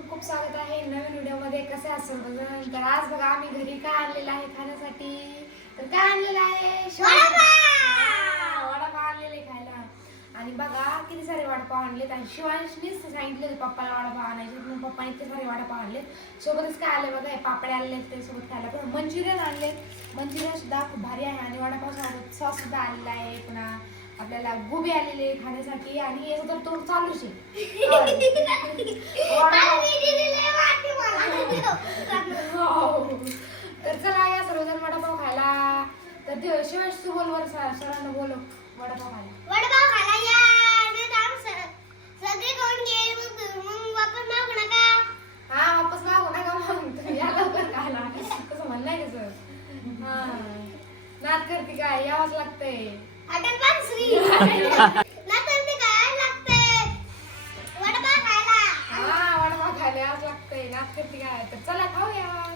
खूप खूप स्वागत आहे. नवीन व्हिडिओमध्ये कसे असेल सर्वजण? तर आज बघा आम्ही घरी काय आणलेलं आहे खाण्यासाठी? तर काय आणलेलं आहे? हा, वडापाव! आणलेले खायला. आणि बघा किती सारे वडापाव आणलेत. आणि शिवांशनीच सांगितले पप्पाला वडापाव आणायचे म्हणून पप्पाने इतके सारे वडापाव आणले सोबतच काय आले बघा हे पापडे आणले ते सोबत खायला. पण मंचुरियन आणले मंचुरियन सुद्धा खूप भारी आहे. आणि वडापाव सोबत सॉस सुद्धा आलेला आहे पुन्हा. आपल्याला गोबी आलेली खाण्यासाठी. आणि हे तर तो चालूच आहे वडापाव- हो. तर चला या सर्वजण वडापाव खायला तर ते शिवाय तू बोल वर सर सरांना बोलव वडापाव खायला वडापाव खायला या नाही तर आम्ही सर- सगळे खाऊन घेईल मग मग वापस मागू नका. हा वापस मागू नका मग तुम्ही या लवकर खायला. तसं म्हणलंय कसं हा. नाद करते काय यावंच लागतंय. वडापाव खायला. हा वडापाव खायला यावंच लागतंय. नाद करते काय तर चला खाऊया.